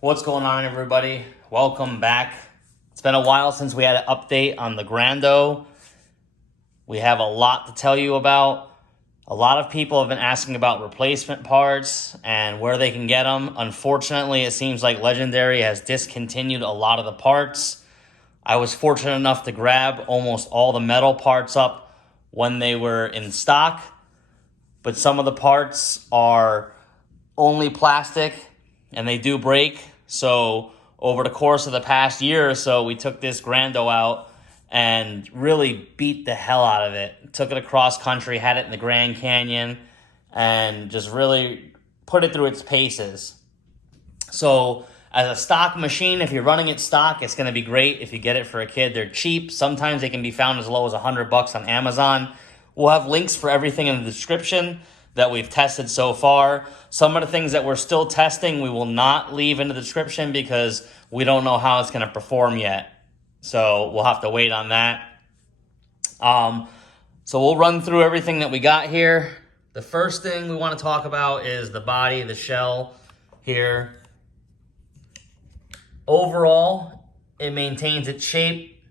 What's going on, everybody? Welcome back. It's been a while since we had an update on the Grando. We have a lot to tell you about. A lot of people have been asking about replacement parts and where they can get them. Unfortunately, it seems like Laegendary has discontinued a lot of the parts. I was fortunate enough to grab almost all the metal parts up when they were in stock, but some of the parts are only plastic and they do break. So over the course of the past year or so, we took this Grando out and really beat the hell out of it. Took it across country, had it in the Grand Canyon, and just really put it through its paces. So as a stock machine, if you're running it stock, it's going to be great. If you get it for a kid, they're cheap. Sometimes they can be found as low as $100 on Amazon. We'll have links for everything in the description that we've tested so far. Some of the things that we're still testing, we will not leave in the description because we don't know how it's going to perform yet. So we'll have to wait on that. So we'll run through everything that we got here. The first thing we want to talk about is the body, the shell here. Overall, it maintains its shape.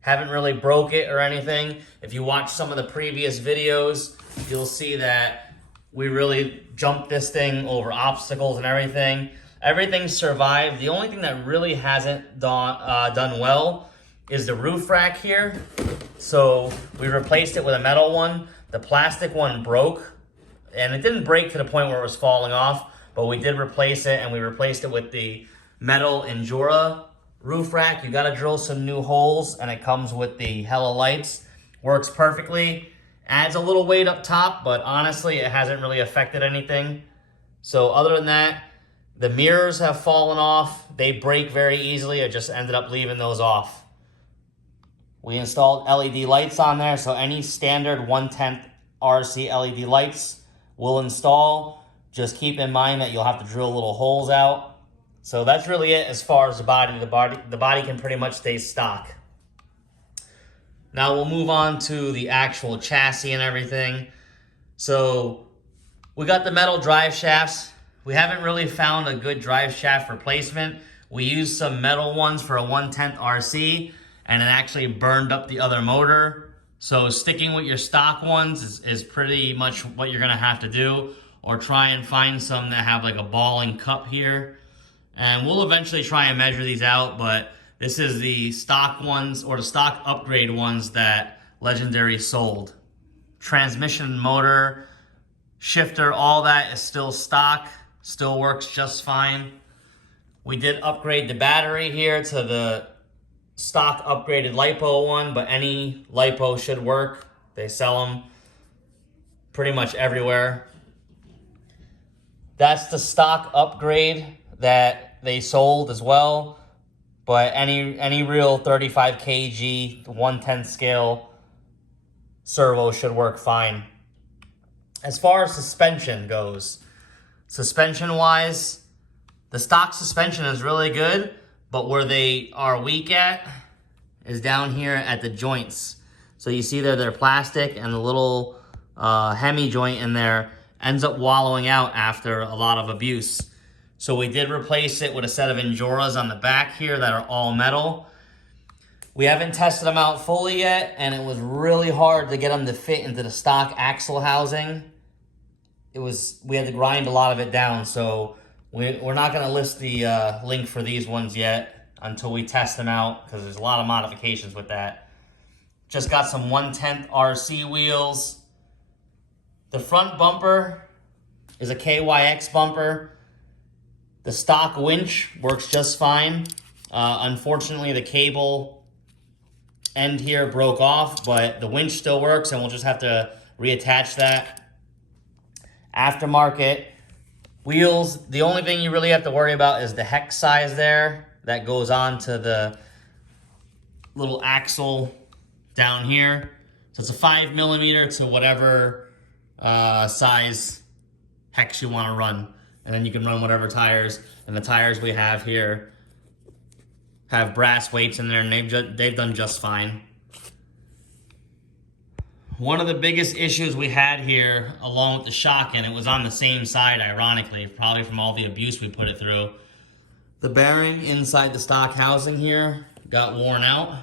Haven't really broke it or anything. If you watch some of the previous videos, you'll see that we really jumped this thing over obstacles and everything. Everything survived. The only thing that really hasn't done well is the roof rack here. So we replaced it with a metal one. The plastic one broke, and it didn't break to the point where it was falling off, but we did replace it, and we replaced it with the metal Endura roof rack. You gotta drill some new holes, and it comes with the hella lights. Works perfectly. Adds a little weight up top, but honestly, it hasn't really affected anything. So other than that, the mirrors have fallen off. They break very easily. I just ended up leaving those off. We installed LED lights on there, so any standard 1/10 RC LED lights will install. Just keep in mind that you'll have to drill little holes out. So that's really it as far as the body. The body can pretty much stay stock. Now we'll move on to the actual chassis and everything. So we got the metal drive shafts. We haven't really found a good drive shaft replacement. We used some metal ones for a 1/10 RC, and it actually burned up the other motor. So sticking with your stock ones is pretty much what you're gonna have to do, or try and find some that have like a ball and cup here. And we'll eventually try and measure these out, but this is the stock ones, or the stock upgrade ones that Laegendary sold. Transmission, motor, shifter, all that is still stock, still works just fine. We did upgrade the battery here to the stock upgraded LiPo one, but any LiPo should work. They sell them pretty much everywhere. That's the stock upgrade that they sold as well. But any real 35 kg, 1/10 scale servo should work fine. As far as suspension goes, suspension-wise, the stock suspension is really good, but where they are weak at is down here at the joints. So you see there, they're plastic, and the little hemi joint in there ends up wallowing out after a lot of abuse. So we did replace it with a set of Enduras on the back here that are all metal. We haven't tested them out fully yet, and it was really hard to get them to fit into the stock axle housing. We had to grind a lot of it down, so we're not gonna list the link for these ones yet until we test them out, because there's a lot of modifications with that. Just got some 1/10 RC wheels. The front bumper is a KYX bumper. The stock winch works just fine. Unfortunately, the cable end here broke off, but the winch still works, and we'll just have to reattach that. Aftermarket wheels. The only thing you really have to worry about is the hex size there that goes on to the little axle down here. So it's a 5mm to whatever size hex you want to run. And then you can run whatever tires. And the tires we have here have brass weights in there, and they've done just fine. One of the biggest issues we had here, along with the shock, and it was on the same side, ironically, probably from all the abuse we put it through, The bearing inside the stock housing here got worn out.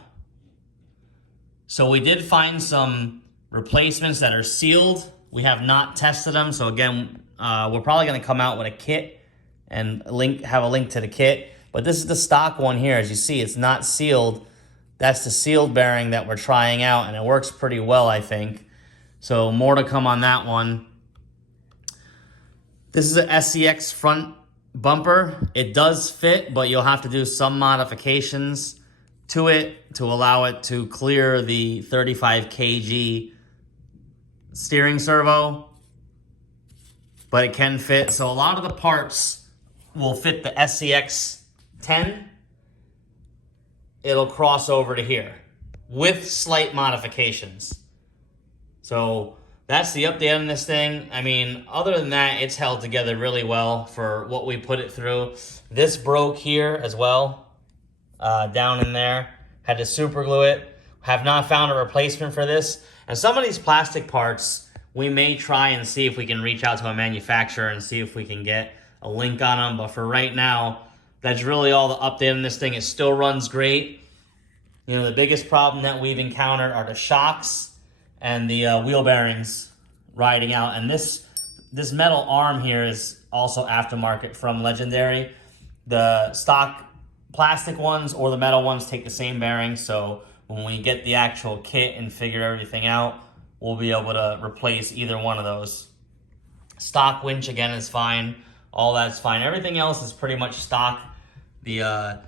So we did find some replacements that are sealed. We have not tested them. So again, we're probably gonna come out with a kit and have a link to the kit. But this is the stock one here. As you see, it's not sealed. That's the sealed bearing that we're trying out, and it works pretty well, I think. So more to come on that one. This is an SCX front bumper. It does fit, but you'll have to do some modifications to it to allow it to clear the 35 kg steering servo, but it can fit. So a lot of the parts will fit the SCX 10. It'll cross over to here with slight modifications. So that's the update on this thing. I mean, other than that, it's held together really well for what we put it through. This broke here as well, down in there. Had to super glue it. Have not found a replacement for this. And some of these plastic parts, we may try and see if we can reach out to a manufacturer and see if we can get a link on them. But for right now, that's really all the update on this thing. It still runs great. You know, the biggest problem that we've encountered are the shocks and the wheel bearings riding out. And this metal arm here is also aftermarket from Laegendary. The stock plastic ones or the metal ones take the same bearings. So when we get the actual kit and figure everything out, we'll be able to replace either one of those. Stock winch, again, is fine. All that's fine. Everything else is pretty much stock. The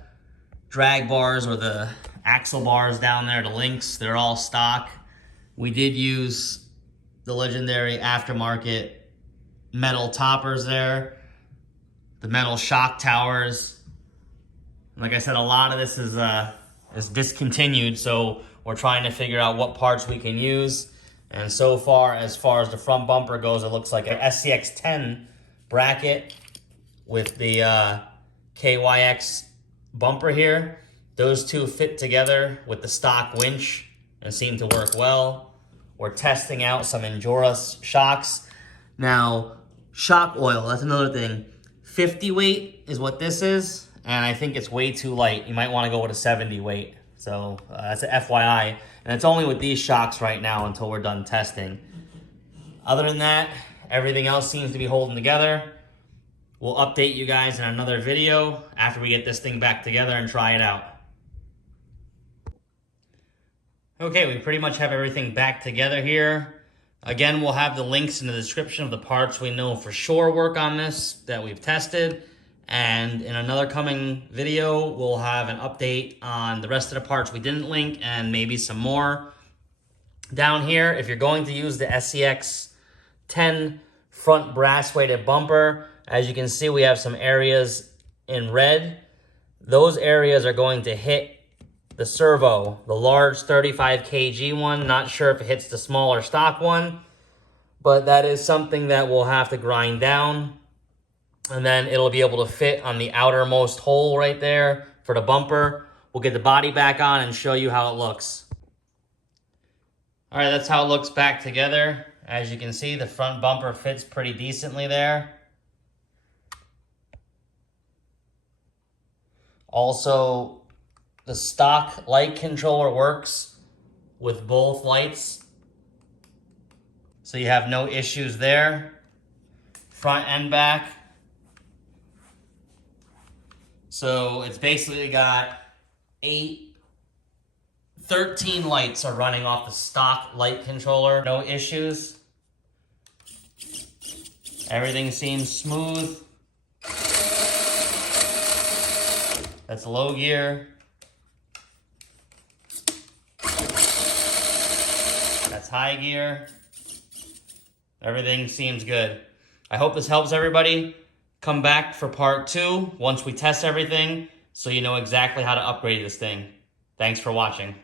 drag bars or the axle bars down there, the links, they're all stock. We did use the Laegendary aftermarket metal toppers there, the metal shock towers. Like I said, a lot of this is discontinued, so we're trying to figure out what parts we can use. And so far as the front bumper goes, it looks like an SCX 10 bracket with the KYX bumper here. Those two fit together with the stock winch and seem to work well. We're testing out some Endura shocks. Now, shock oil, that's another thing. 50 weight is what this is, and I think it's way too light. You might want to go with a 70 weight. So that's an FYI. And it's only with these shocks right now until we're done testing. Other than that, everything else seems to be holding together. We'll update you guys in another video after we get this thing back together and try it out. Okay, we pretty much have everything back together here. Again, we'll have the links in the description of the parts we know for sure work on this that we've tested. And in another coming video, we'll have an update on the rest of the parts we didn't link and maybe some more. Down here, if you're going to use the SCX 10 front brass weighted bumper, as you can see, we have some areas in red. Those areas are going to hit the servo, the large 35 kg one. Not sure if it hits the smaller stock one, but that is something that we'll have to grind down. And then it'll be able to fit on the outermost hole right there for the bumper. We'll get the body back on and show you how it looks. All right, that's how it looks back together. As you can see, the front bumper fits pretty decently there. Also, the stock light controller works with both lights, so you have no issues there, front and back. So it's basically got 13 lights are running off the stock light controller. No issues. Everything seems smooth. That's low gear. That's high gear. Everything seems good. I hope this helps everybody. Come back for part 2 once we test everything so you know exactly how to upgrade this thing. Thanks for watching.